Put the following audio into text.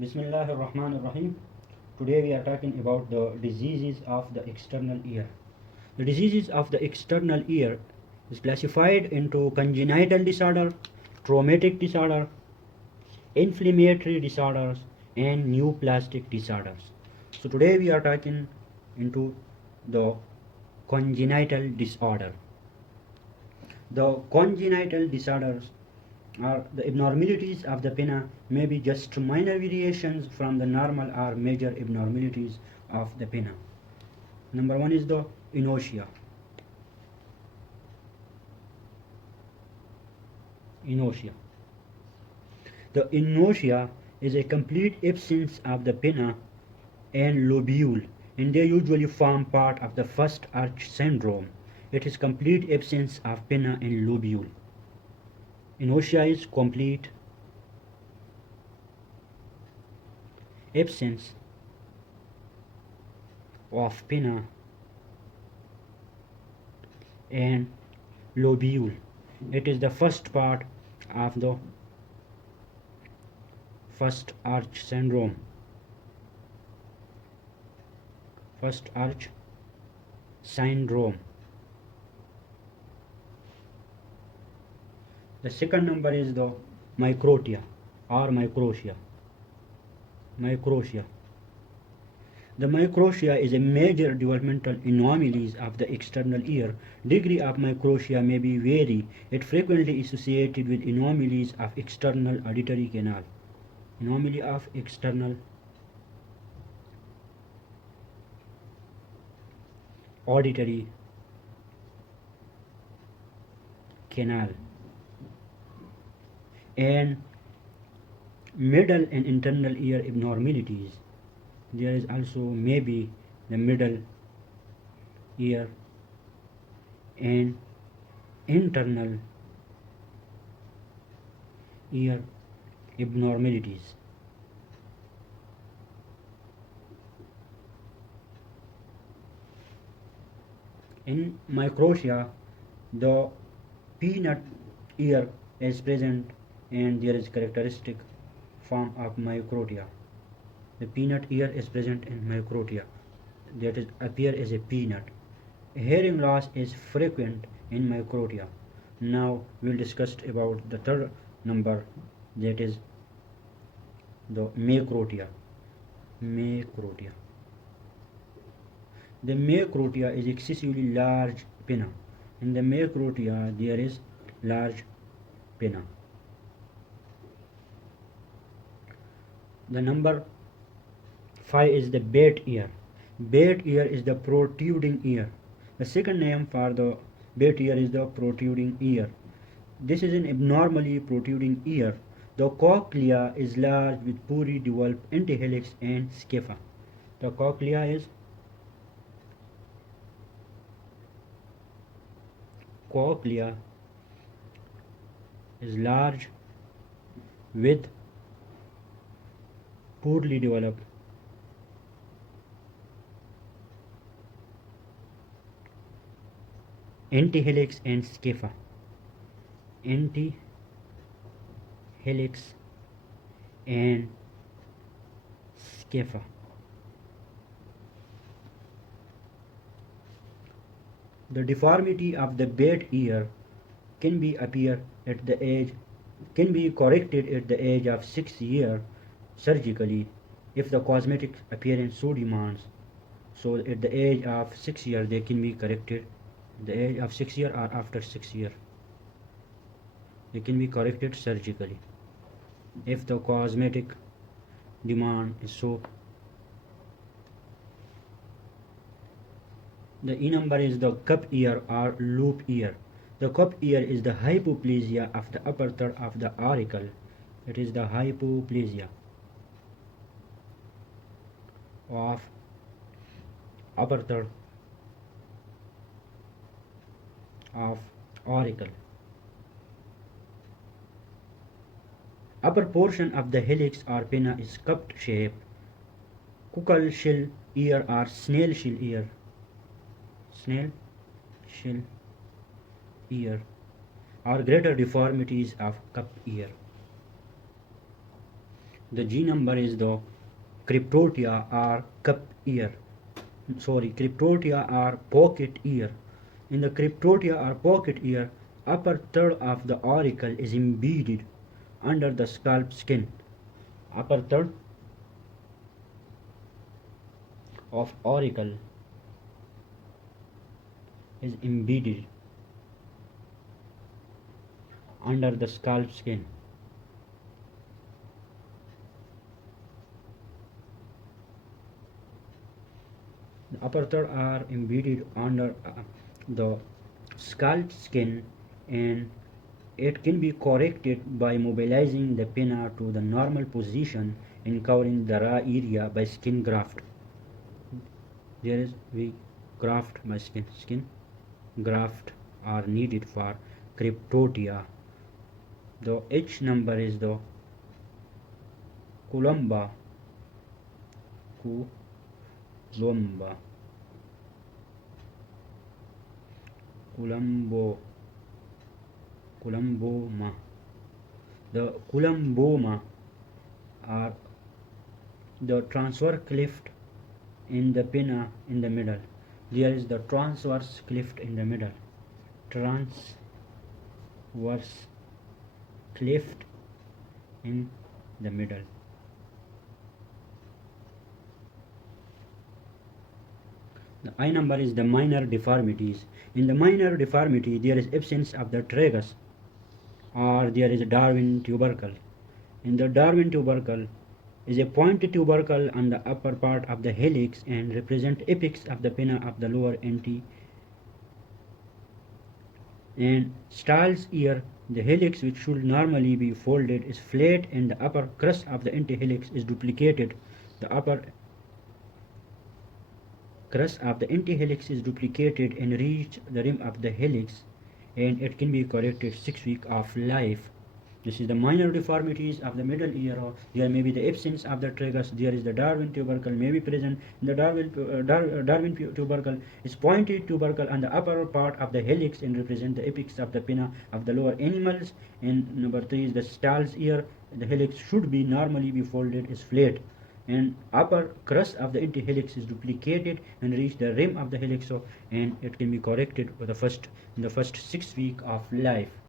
Bismillahir Rahmanir Rahim. Today we are talking about the diseases of the external ear. The diseases of the external ear is classified into congenital disorder, traumatic disorder, inflammatory disorders, and neoplastic disorders. So today we are talking into the congenital disorder. The congenital disorders or the abnormalities of the pinna may be just minor variations from the normal or major abnormalities of the pinna. Number one is the inertia. Inertia. The inertia is a complete absence of the pinna and lobule, and they usually form part of the first arch syndrome. It is complete absence of pinna and lobule. Inertia is complete absence of pinna and lobule. It is the first part of the first arch syndrome. First arch syndrome. The second number is the microtia or microtia. Microtia. The microtia is a major developmental anomalies of the external ear. Degree of microtia may be vary. It frequently associated with anomalies of external auditory canal. Anomaly of external auditory canal and middle and internal ear abnormalities. There is also maybe the middle ear and internal ear abnormalities. In microtia, the peanut ear is present and there is characteristic form of microtia. The peanut ear is present in microtia, that is appear as a peanut. Hearing loss is frequent in microtia. Now we'll discuss about the third number, that is the macrotia. Macrotia. The macrotia is excessively large pinna. In the macrotia there is large pinna. The number 5 is the bat ear. Bat ear is the protruding ear. The second name for the bat ear is the protruding ear. This is an abnormally protruding ear. The cochlea is large with poorly developed antihelix and scapha. The cochlea is large with poorly developed antihelix and scapha. Antihelix and scapha. The deformity of the bat ear can be corrected at the age of 6 years surgically if the cosmetic appearance so demands. So at the age of 6 years they can be corrected. At the age of 6 years or after 6 years they can be corrected surgically if the cosmetic demand is so. The E number is the cup ear or loop ear. The cup ear is the hypoplasia of the upper third of the auricle. It is the hypoplasia of upper third of auricle. Upper portion of the helix or pinna is cupped shape. Cockle shell ear or snail shell ear. Snail shell ear or greater deformities of cup ear. The G number is the Cryptotia or cup ear. Cryptotia or pocket ear. In the Cryptotia or pocket ear, upper third of the auricle is embedded under the scalp skin. Upper third of auricle is embedded under the scalp skin. The upper third are embedded under the scalp skin, and it can be corrected by mobilizing the pinna to the normal position and covering the raw area by skin graft. There is we graft by skin graft are needed for Cryptotia. The H number is the Columba Columboma. The columboma are the transverse cleft in the pinna in the middle. There is the transverse cleft in the middle. Transverse cleft in the middle. The I number is the minor deformities. In the minor deformity, there is absence of the tragus, or there is a Darwin tubercle. In the Darwin tubercle is a pointed tubercle on the upper part of the helix and represent apex of the pinna of the lower anti and Stahl's ear. The helix, which should normally be folded, is flat and the upper crust of the antihelix is duplicated. The upper crust of the antihelix is duplicated and reach the rim of the helix, and it can be corrected 6 weeks of life. This is the minor deformities of the middle ear. Or there may be the absence of the tragus. There is the Darwin tubercle may be present. In the Darwin tubercle is pointed tubercle on the upper part of the helix and represent the apex of the pinna of the lower animals. And number 3 is the Stahl's ear. The helix should be normally be folded is flat, and upper crust of the antihelix is duplicated and reach the rim of the helix, and it can be corrected in the first 6 weeks of life.